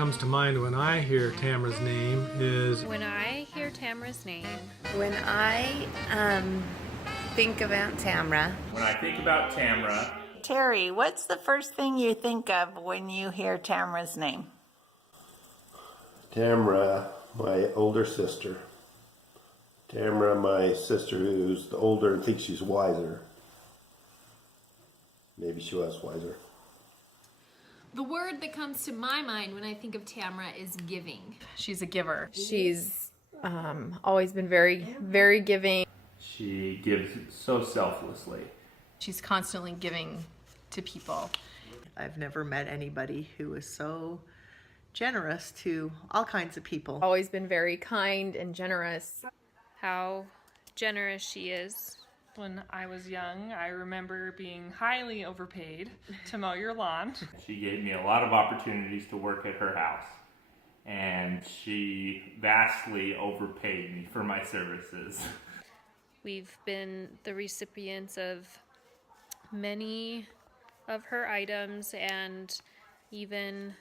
comes to mind when I hear Tamra's name is... When I hear Tamra's name. When I think of Aunt Tamra. When I think about Tamra. Terry, what's the first thing you think of when you hear Tamra's name? Tamra, my older sister. Tamra, my sister who's older and thinks she's wiser. Maybe she was wiser. The word that comes to my mind when I think of Tamra is giving. She's a giver. She's always been very, very giving. She gives so selflessly. She's constantly giving to people. I've never met anybody who is so generous to all kinds of people. Always been very kind and generous. How generous she is. When I was young, I remember being highly overpaid to mow your lawn. She gave me a lot of opportunities to work at her house, and she vastly overpaid me for my services. We've been the recipients of many of her items and even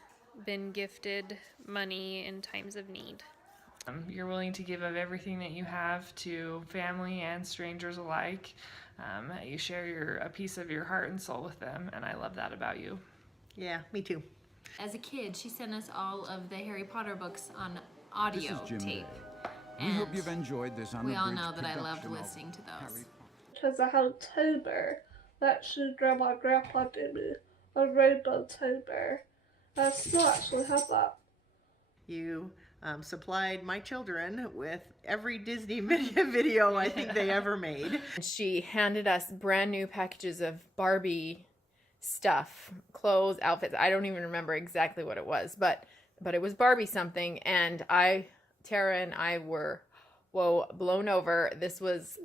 been gifted money in times of need. You're willing to give of everything that you have to family and strangers alike. You share a piece of your heart and soul with them, and I love that about you. Yeah, me too. As a kid, she sent us all of the Harry Potter books on audio tape. We hope you've enjoyed this. We all know that I loved listening to those. Because I had a tow bear that Grandma and Grandpa did me, a rainbow tow bear. I still actually have that. You supplied my children with every Disney video I think they ever made. She handed us brand new packages of Barbie stuff, clothes, outfits. I don't even remember exactly what it was, but it was Barbie something, and Tara and I were, blown over. This was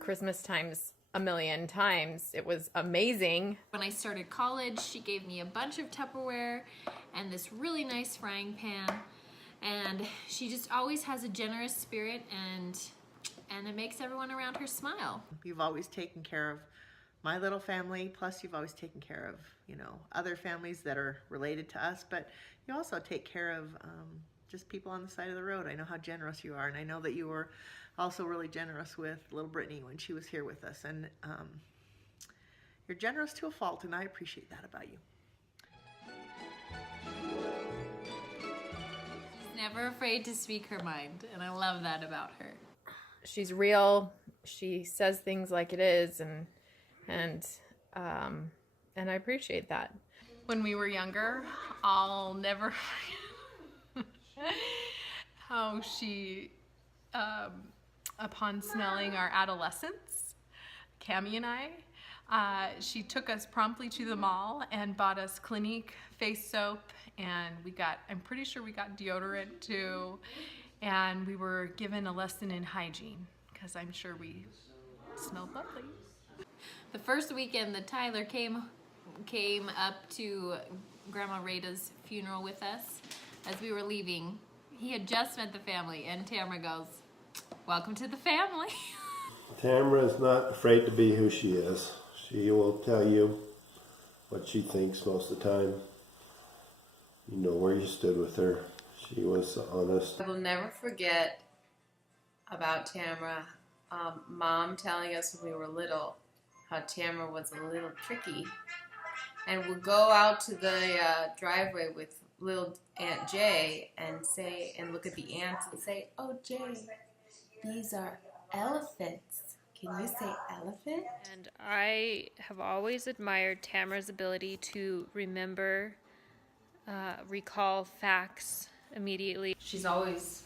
Christmas times a million times. It was amazing. When I started college, she gave me a bunch of Tupperware and this really nice frying pan. And she just always has a generous spirit, and it makes everyone around her smile. You've always taken care of my little family, plus you've always taken care of, other families that are related to us, but you also take care of just people on the side of the road. I know how generous you are, and I know that you were also really generous with little Brittany when she was here with us, and you're generous to a fault, and I appreciate that about you. Never afraid to speak her mind, and I love that about her. She's real. She says things like it is, and I appreciate that. When we were younger, I'll never forget how she, upon smelling our adolescence, Cammie and I, she took us promptly to the mall and bought us Clinique face soap, and I'm pretty sure we got deodorant too, and we were given a lesson in hygiene because I'm sure we smelled lovely. The first weekend that Tyler came up to Grandma Rada's funeral with us, as we were leaving, he had just met the family, and Tamra goes, "Welcome to the family." Tamra is not afraid to be who she is. She will tell you what she thinks most of the time. You know where you stood with her. She was honest. I will never forget about Tamra. Mom telling us when we were little how Tamra was a little tricky, and would go out to the driveway with little Aunt Jay and look at the ants and say, "Oh, Jay, these are elephants. Can you say elephant?" And I have always admired Tamra's ability to remember, recall facts immediately. She's always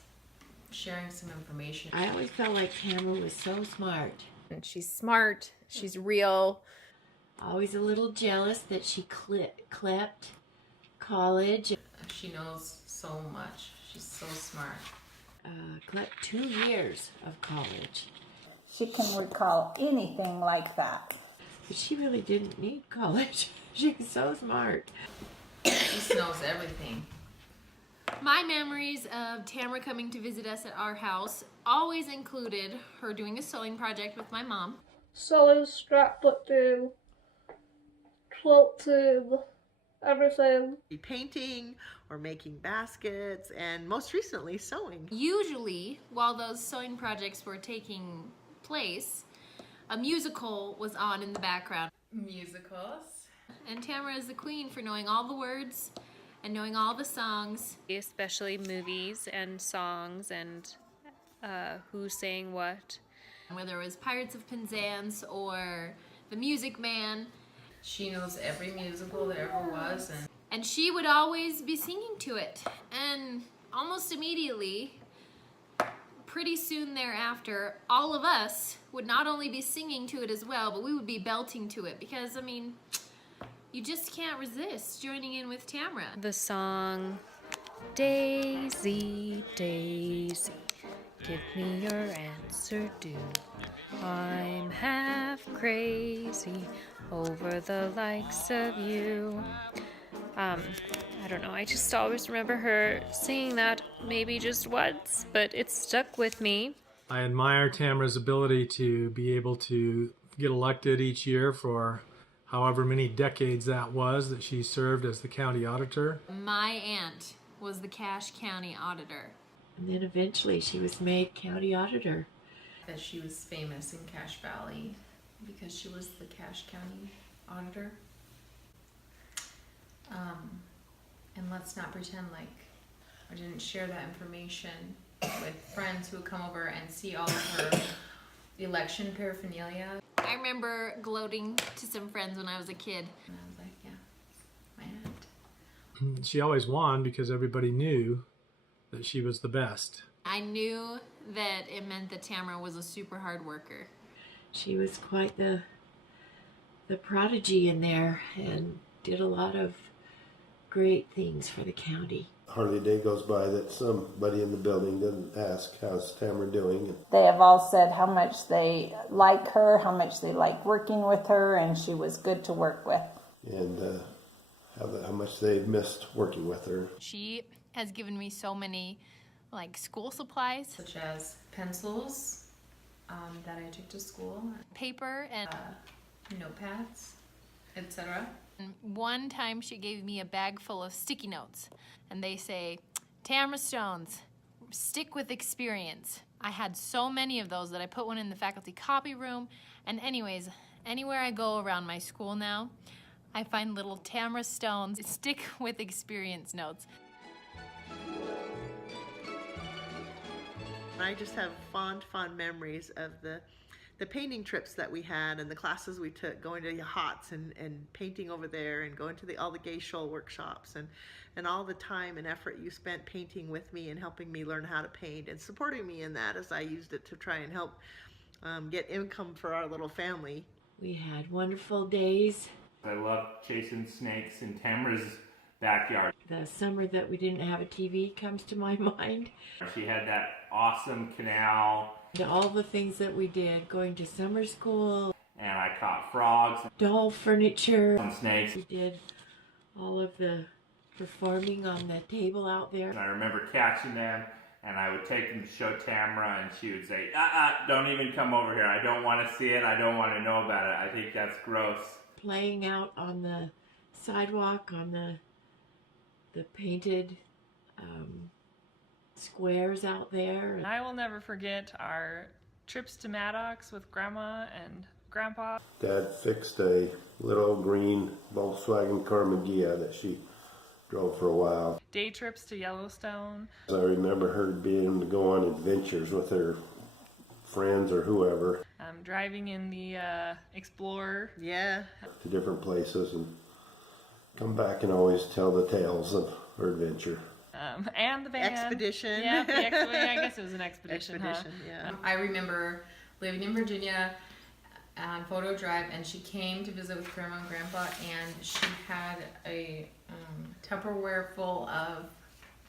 sharing some information. I always felt like Tamra was so smart. And she's smart. She's real. Always a little jealous that she clept college. She knows so much. She's so smart. Clept 2 years of college. She can recall anything like that. But she really didn't need college. She's so smart. She knows everything. My memories of Tamra coming to visit us at our house always included her doing a sewing project with my mom. Sewing, scrapbooking, quilting, everything. Painting or making baskets, and most recently sewing. Usually, while those sewing projects were taking place, a musical was on in the background. Musicals. And Tamra is the queen for knowing all the words and knowing all the songs. Especially movies and songs and who sang what. Whether it was Pirates of Penzance or The Music Man. She knows every musical there ever was, And she would always be singing to it. And almost immediately, pretty soon thereafter, all of us would not only be singing to it as well, but we would be belting to it. Because, I mean, you just can't resist joining in with Tamra. The song, Daisy, Daisy, give me your answer due. I'm half crazy over the likes of you. I don't know, I just always remember her singing that maybe just once, but it stuck with me. I admire Tamra's ability to be able to get elected each year for however many decades that was that she served as the county auditor. My aunt was the Cache County auditor. And then eventually she was made county auditor. that she was famous in Cache Valley because she was the Cache County auditor. And let's not pretend like I didn't share that information with friends who would come over and see all of her election paraphernalia. I remember gloating to some friends when I was a kid. And I was like, yeah, my aunt. She always won because everybody knew that she was the best. I knew that it meant that Tamra was a super hard worker. She was quite the prodigy in there and did a lot of great things for the county. Hardly a day goes by that somebody in the building doesn't ask, how's Tamra doing? They have all said how much they like her, how much they like working with her, and she was good to work with. And how much they've missed working with her. She has given me so many like school supplies. Such as pencils that I took to school, Paper and notepads, etc. one time she gave me a bag full of sticky notes and they say, Tamra Stones, stick with experience. I had so many of those that I put one in the faculty copy room, and anyways, anywhere I go around my school now, I find little Tamra Stones stick with experience notes. I just have fond memories of the painting trips that we had and the classes we took, going to HOTS and painting over there and going to all the gay shoal workshops and all the time and effort you spent painting with me and helping me learn how to paint and supporting me in that as I used it to try and help get income for our little family. We had wonderful days. I love chasing snakes in Tamra's backyard. The summer that we didn't have a TV comes to my mind. She had that awesome canal. All the things that we did, going to summer school. And I caught frogs. Doll furniture. And snakes. We did all of the performing on the table out there. And I remember catching them, and I would take them to show Tamra, and she would say, don't even come over here. I don't want to see it. I don't want to know about it. I think that's gross. Playing out on the sidewalk, on the painted squares out there. I will never forget our trips to Maddox with Grandma and Grandpa. Dad fixed a little green Volkswagen Carmagia that she drove for a while. Day trips to Yellowstone. I remember her being able to go on adventures with her friends or whoever. Driving in the Explorer. Yeah. To different places and come back and always tell the tales of her adventure. And the van. Expedition. Yeah, the expedition. I guess it was an expedition, yeah. I remember living in Virginia on Photo Drive, and she came to visit with Grandma and Grandpa, and she had a Tupperware full of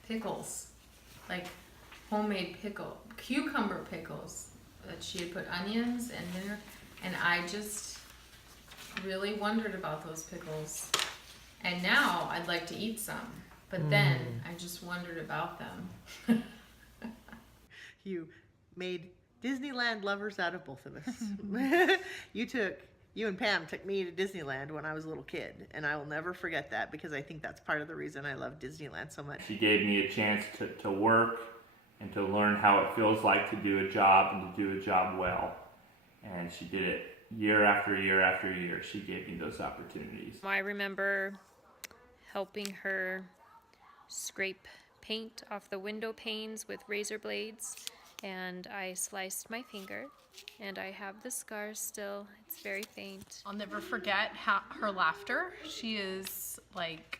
pickles, like homemade cucumber pickles that she had put onions and vinegar, and I just really wondered about those pickles. And now I'd like to eat some, but then I just wondered about them. You made Disneyland lovers out of both of us. You took You and Pam took me to Disneyland when I was a little kid, and I will never forget that because I think that's part of the reason I love Disneyland so much. She gave me a chance to work and to learn how it feels like to do a job and to do a job well. And she did it year after year after year. She gave me those opportunities. I remember helping her scrape paint off the window panes with razor blades, and I sliced my finger, and I have the scars still. It's very faint. I'll never forget her laughter. She is like,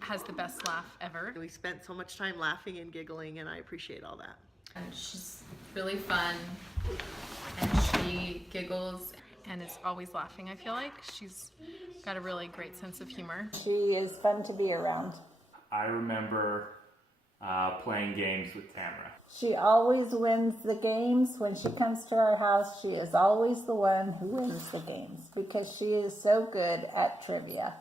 has the best laugh ever. We spent so much time laughing and giggling, and I appreciate all that. And she's really fun, and she giggles. And is always laughing, I feel like. She's got a really great sense of humor. She is fun to be around. I remember playing games with Tamra. She always wins the games. When she comes to our house, she is always the one who wins the games because she is so good at trivia.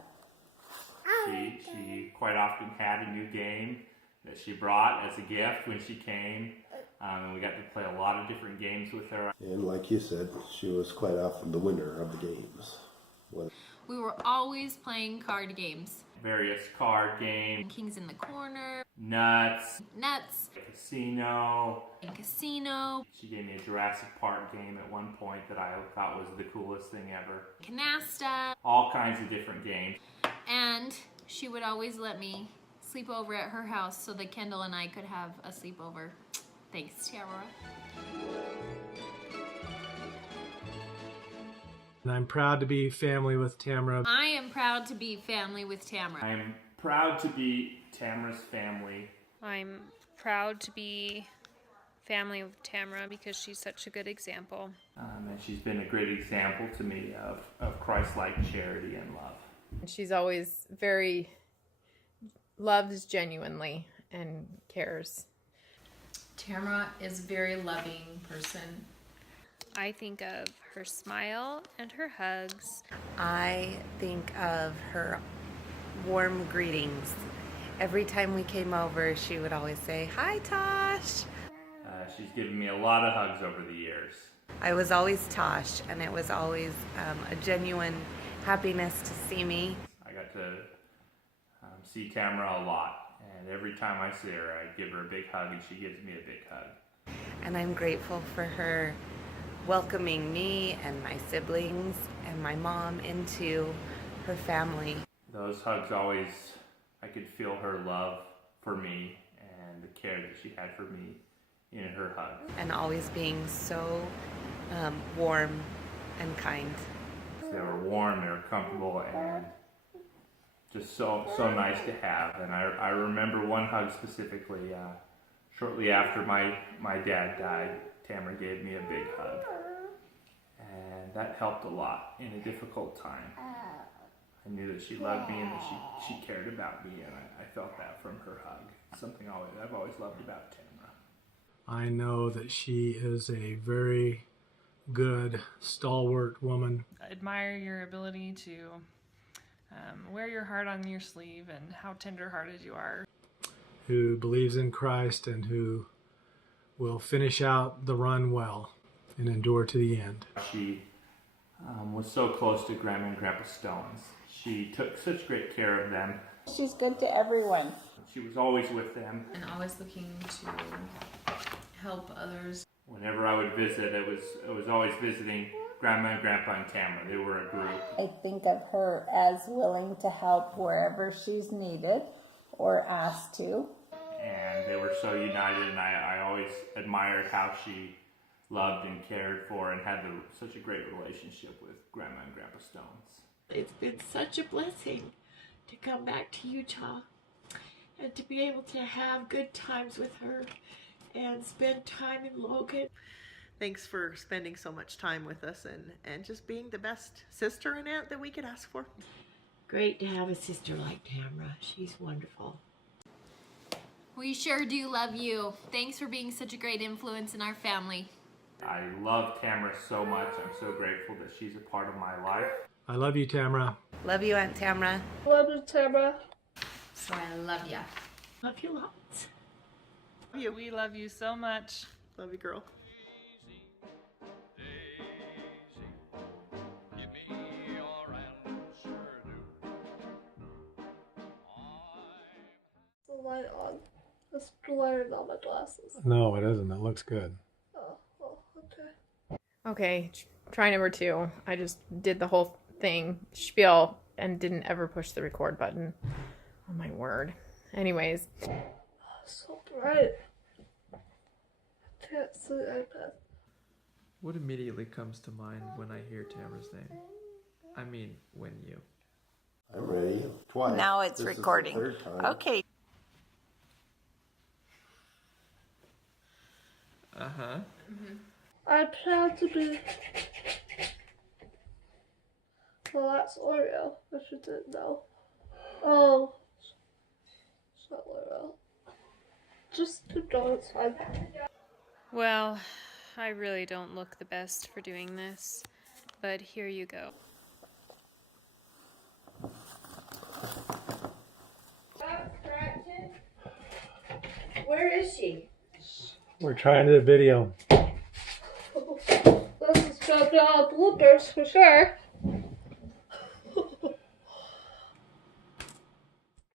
She quite often had a new game that she brought as a gift when she came. And we got to play a lot of different games with her. And like you said, she was quite often the winner of the games. We were always playing card games. Various card games. Kings in the Corner. Nuts. Casino. She gave me a Jurassic Park game at one point that I thought was the coolest thing ever. Canasta. All kinds of different games. And she would always let me sleep over at her house so that Kendall and I could have a sleepover. Thanks, Tamra. And I'm proud to be family with Tamra. I am proud to be family with Tamra. I'm proud to be Tamra's family. I'm proud to be family with Tamra because she's such a good example. And she's been a great example to me of Christ-like charity and love. She's always loves genuinely and cares. Tamra is a very loving person. I think of her smile and her hugs. I think of her warm greetings. Every time we came over, she would always say, "Hi, Tosh." She's given me a lot of hugs over the years. I was always Tosh, and it was always a genuine happiness to see me. I got to see Tamra a lot. And every time I see her, I give her a big hug, and she gives me a big hug. And I'm grateful for her welcoming me and my siblings and my mom into her family. Those hugs always, I could feel her love for me and the care that she had for me in her hugs. And always being so warm and kind. They were warm, they were comfortable, and just so nice to have. And I remember one hug specifically. Shortly after my dad died, Tamra gave me a big hug. And that helped a lot in a difficult time. I knew that she loved me and that she cared about me, and I felt that from her hug. Something I've always loved about Tamra. I know that she is a very good, stalwart woman. I admire your ability to wear your heart on your sleeve and how tender-hearted you are. Who believes in Christ and who will finish out the run well and endure to the end. She was so close to Grandma and Grandpa Stones. She took such great care of them. She's good to everyone. She was always with them. And always looking to help others. Whenever I would visit, it was always visiting Grandma and Grandpa and Tamra. They were a group. I think of her as willing to help wherever she's needed or asked to. And they were so united, and I always admired how she loved and cared for and had such a great relationship with Grandma and Grandpa Stones. It's been such a blessing to come back to Utah and to be able to have good times with her and spend time in Logan. Thanks for spending so much time with us and just being the best sister and aunt that we could ask for. Great to have a sister like Tamra. She's wonderful. We sure do love you. Thanks for being such a great influence in our family. I love Tamra so much. I'm so grateful that she's a part of my life. I love you, Tamra. Love you, Aunt Tamra. Love you, Tamra. So I love ya. Love you lots. We love you so much. Love you, girl. the light on. It's glaring on my glasses. No, it isn't. It looks good. Oh, okay. Okay, try number 2. I just did the whole thing, spiel, and didn't ever push the record button. Oh my word. Anyways. So bright. I can't see the iPad. What immediately comes to mind when I hear Tamra's name? I mean, when you. I'm ready. Twice. Now it's This is the recording. third time. Okay. Uh-huh. I plan to be... Well, that's Oreo, if you didn't know. Oh. It's not Oreo. Just keep going, it's fine. Well, I really don't look the best for doing this, but here you go. Where is she? We're trying to do the video. This is gonna be all bloopers for sure.